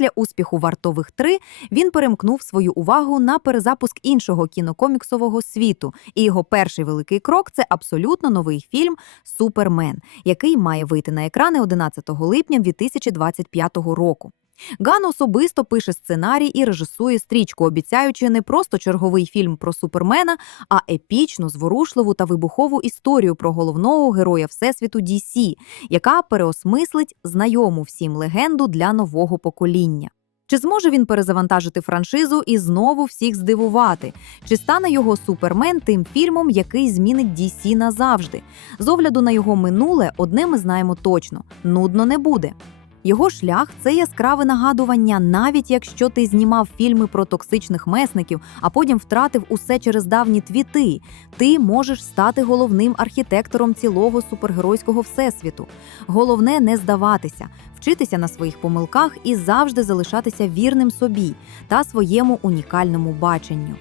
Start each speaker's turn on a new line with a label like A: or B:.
A: Після успіху вартових 3 він перемкнув свою увагу на перезапуск іншого кінокоміксового світу, і його перший великий крок це абсолютно новий фільм Супермен, який має вийти на екрани 11 липня 2025 року. Ган особисто пише сценарій і режисує стрічку, обіцяючи не просто черговий фільм про супермена, а епічну, зворушливу та вибухову історію про головного героя всесвіту DC, яка переосмислить знайому всім легенду для нового покоління. Чи зможе він перезавантажити франшизу і знову всіх здивувати? Чи стане його супермен тим фільмом, який змінить DC назавжди? З огляду на його минуле, одне ми знаємо точно: нудно не буде. Його шлях це яскраве нагадування, навіть якщо ти знімав фільми про токсичних месників, а потім втратив усе через давні твіти. Ти можеш стати головним архітектором цілого супергеройського всесвіту. Головне не здаватися, вчитися на своїх помилках і завжди залишатися вірним собі та своєму унікальному баченню.